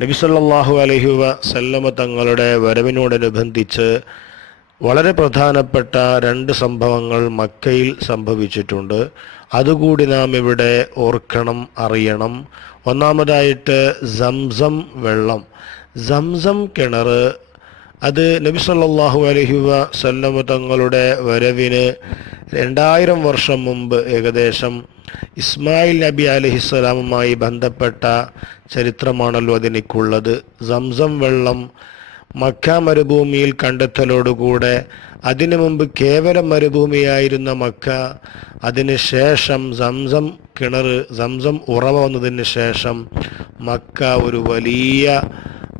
നബിസല്ലാഹു അലഹി വസല്ലമ തങ്ങളുടെ വരവിനോടനുബന്ധിച്ച് വളരെ പ്രധാനപ്പെട്ട രണ്ട് സംഭവങ്ങൾ മക്കയിൽ സംഭവിച്ചിട്ടുണ്ട്. അതുകൂടി നാം ഇവിടെ ഓർക്കണം അറിയണം. ഒന്നാമതായിട്ട് സംസം വെള്ളം. സംസം കിണർ അത് നബി സല്ലല്ലാഹു അലൈഹി വസല്ലമ തങ്ങളുടെ വരവിന് രണ്ടായിരം വർഷം മുമ്പ് ഏകദേശം ഇസ്മായിൽ നബി അലഹിസ്സലാമുമായി ബന്ധപ്പെട്ട ചരിത്രമാണല്ലോ അതിനിക്കുള്ളത്. സംസം വെള്ളം മക്ക മരുഭൂമിയിൽ കണ്ടെത്തലോടുകൂടെ അതിനു മുമ്പ് കേവലം മരുഭൂമിയായിരുന്ന മക്ക അതിന് ശേഷം സംസം കിണർ സംസം ഉറവ വന്നതിന് ശേഷം മക്ക ഒരു വലിയ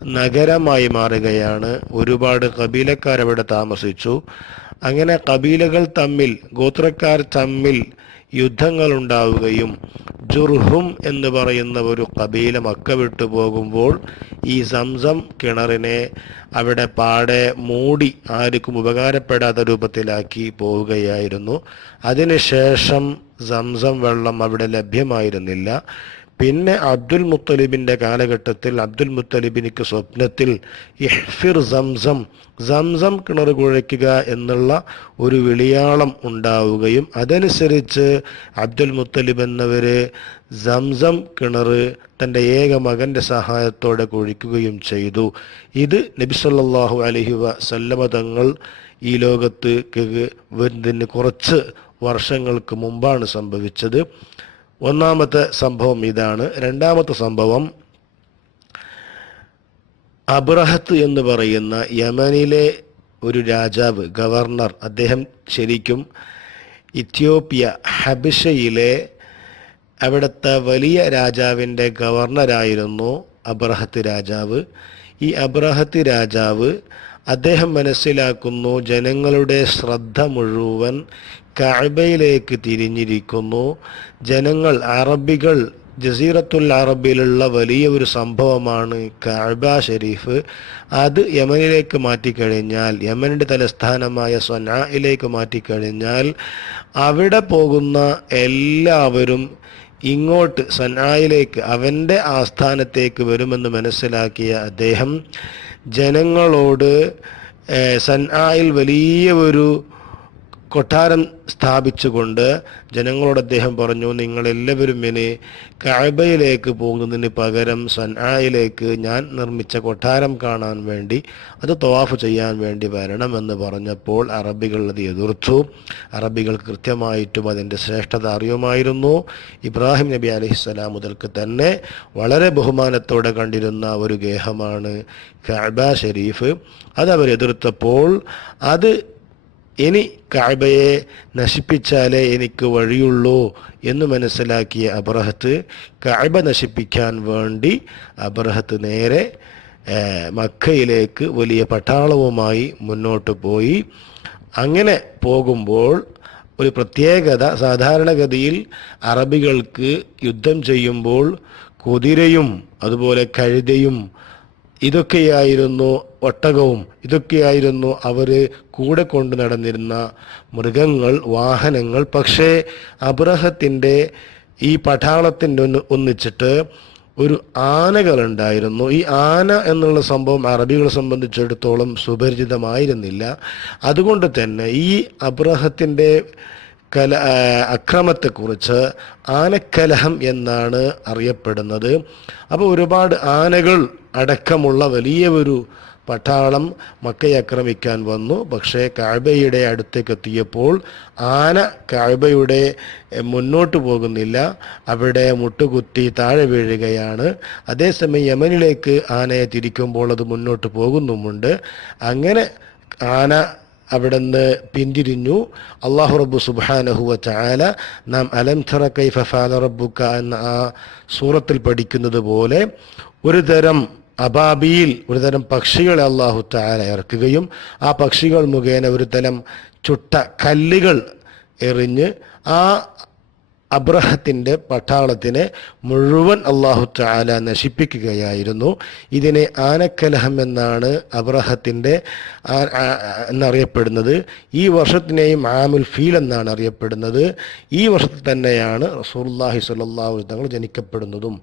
നഗരമായി മാറുകയാണ്. ഒരുപാട് കബീലക്കാർ അവിടെ താമസിച്ചു. അങ്ങനെ കബീലകൾ തമ്മിൽ ഗോത്രക്കാർ തമ്മിൽ യുദ്ധങ്ങൾ ഉണ്ടാവുകയും ജുർഹും എന്ന് പറയുന്ന ഒരു കബീല മക്ക വിട്ടു പോകുമ്പോൾ ഈ സംസം കിണറിനെ അവിടെ പാടെ മൂടി ആർക്കും ഉപകാരപ്പെടാത്ത രൂപത്തിലാക്കി പോവുകയായിരുന്നു. അതിനുശേഷം സംസം വെള്ളം അവിടെ ലഭ്യമായിരുന്നില്ല. പിന്നെ അബ്ദുൽ മുത്തലിബിന്റെ കാലഘട്ടത്തിൽ അബ്ദുൽ മുത്തലിബിനിക്ക് സ്വപ്നത്തിൽ ഇഹ്ഫിർ സംസം സംസം കിണർ കുഴയ്ക്കുക എന്നുള്ള ഒരു വിളിയാളം ഉണ്ടാവുകയും അതനുസരിച്ച് അബ്ദുൽ മുത്തലിബ് എന്നവര് സംസം കിണർ തന്റെ ഏക മകന്റെ സഹായത്തോടെ കുഴിക്കുകയും ചെയ്തു. ഇത് നബിസല്ലാഹു അലഹി വസല്ലമ തങ്ങൾ ഈ ലോകത്ത് വരുന്നതിന് കുറച്ച് വർഷങ്ങൾക്ക് മുമ്പാണ് സംഭവിച്ചത്. ഒന്നാമത്തെ സംഭവം ഇതാണ്. രണ്ടാമത്തെ സംഭവം അബ്രഹത്ത് എന്ന് പറയുന്ന യമനിലെ ഒരു രാജാവ് ഗവർണർ അദ്ദേഹം ശരിക്കും ഇത്യോപ്യ ഹബിഷയിലെ അവിടുത്തെ വലിയ രാജാവിന്റെ ഗവർണറായിരുന്നു അബ്രഹത്ത് രാജാവ്. ഈ അബ്രഹത്ത് രാജാവ് അദ്ദേഹം മനസ്സിലാക്കുന്നു ജനങ്ങളുടെ ശ്രദ്ധ മുഴുവൻ കഅബയിലേക്ക് തിരിഞ്ഞിരിക്കുന്നു. ജനങ്ങൾ അറബികൾ ജസീറത്തുൽ അറബിലുള്ള വലിയ ഒരു സംഭവമാണ് കഅബ ഷെരീഫ്. അത് യമനിലേക്ക് മാറ്റിക്കഴിഞ്ഞാൽ യമനിന്റെ തലസ്ഥാനമായ സൊനായിലേക്ക് മാറ്റിക്കഴിഞ്ഞാൽ അവിടെ പോകുന്ന എല്ലാവരും ഇങ്ങോട്ട് സനായിലേക്ക് അവന്റെ ആസ്ഥാനത്തേക്ക് വരുമെന്ന് മനസ്സിലാക്കിയ അദ്ദേഹം ജനങ്ങളോട് സൻആയിൽ വലിയ ഒരു കൊട്ടാരം സ്ഥാപിച്ചുകൊണ്ട് ജനങ്ങളോട് അദ്ദേഹം പറഞ്ഞു നിങ്ങളെല്ലാവരും ഇനി കഅബയിലേക്ക് പോകുന്നതിന് പകരം സൻആയിലേക്ക് ഞാൻ നിർമ്മിച്ച കൊട്ടാരം കാണാൻ വേണ്ടി അത് തവാഫ് ചെയ്യാൻ വേണ്ടി വരണമെന്ന് പറഞ്ഞപ്പോൾ അറബികൾ അത് എതിർത്തു. അറബികൾ കൃത്യമായിട്ടും അതിന്റെ ശ്രേഷ്ഠത അറിയുമായിരുന്നു. ഇബ്രാഹിം നബി അലഹിസ്സലാം മുതൽക്ക് തന്നെ വളരെ ബഹുമാനത്തോടെ കണ്ടിരുന്ന ഒരു ഗേഹമാണ് കഅബ ഷെരീഫ്. അത് അവർ എതിർത്തപ്പോൾ അത് ഇനി കഅബയെ നശിപ്പിച്ചാലേ എനിക്ക് വഴിയുള്ളൂ എന്ന് മനസ്സിലാക്കിയ അബ്രഹത്ത് കഅബ നശിപ്പിക്കാൻ വേണ്ടി അബ്രഹത്ത് നേരെ മക്കയിലേക്ക് വലിയ പട്ടാളവുമായി മുന്നോട്ട് പോയി. അങ്ങനെ പോകുമ്പോൾ ഒരു പ്രത്യേകത സാധാരണഗതിയിൽ അറബികൾക്ക് യുദ്ധം ചെയ്യുമ്പോൾ കുതിരയും അതുപോലെ കഴുതയും ഇതൊക്കെയായിരുന്നു ഒട്ടകവും. ഇതൊക്കെയായിരുന്നു അവർ കൂടെ കൊണ്ടു നടന്നിരുന്ന മൃഗങ്ങൾ വാഹനങ്ങൾ. പക്ഷേ അബ്രഹത്തിന്റെ ഈ പട്ടാളത്തിന്റെ ഒന്ന് ഒന്നിച്ചിട്ട് ഒരു ആനകളുണ്ടായിരുന്നു. ഈ ആന എന്നുള്ള സംഭവം അറബികളെ സംബന്ധിച്ചിടത്തോളം സുപരിചിതമായിരുന്നില്ല. അതുകൊണ്ട് തന്നെ ഈ അബ്രഹത്തിന്റെ കല അക്രമത്തെക്കുറിച്ച് ആനക്കലഹം എന്നാണ് അറിയപ്പെടുന്നത്. അപ്പോൾ ഒരുപാട് ആനകൾ അടക്കമുള്ള വലിയ ഒരു പട്ടാളം മക്കയെ ആക്രമിക്കാൻ വന്നു. പക്ഷേ കാഴ്ബയുടെ അടുത്തേക്ക് എത്തിയപ്പോൾ ആന കാഴ്ബയുടെ മുന്നോട്ട് പോകുന്നില്ല. അവിടെ മുട്ടുകുത്തി താഴെ വീഴുകയാണ്. അതേസമയം യമനിലേക്ക് ആനയെ തിരിക്കുമ്പോൾ അത് മുന്നോട്ട് പോകുന്നുമുണ്ട്. അങ്ങനെ ആന അവിടുന്ന് പിന്തിരിഞ്ഞു. അള്ളാഹു റബ്ബു സുബാനഹുവ ചാല നാം അലം ഥറ കൈഫ ഫാല റബ്ബുക്ക എന്ന ആ സൂറത്തിൽ പഠിക്കുന്നത് പോലെ ഒരു തരം അബാബിയിൽ ഒരുതരം പക്ഷികളെ അള്ളാഹു താല ഇറക്കുകയും ആ പക്ഷികൾ മുഖേന ഒരു തരം ചുട്ട കല്ലുകൾ എറിഞ്ഞ് ആ അബ്രഹത്തിന്റെ പട്ടാളത്തിനെ മുഴുവൻ അള്ളാഹു താല നശിപ്പിക്കുകയായിരുന്നു. ഇതിനെ ആനക്കലഹം എന്നാണ് അബ്രഹത്തിന്റെ എന്നറിയപ്പെടുന്നത്. ഈ വർഷത്തിനെയും ആമുൽ ഫീൽ എന്നാണ് അറിയപ്പെടുന്നത്. ഈ വർഷത്തിൽ തന്നെയാണ് റസൂല്ലാഹി സ്വല്ലാഹു തങ്ങൾ ജനിക്കപ്പെടുന്നതും.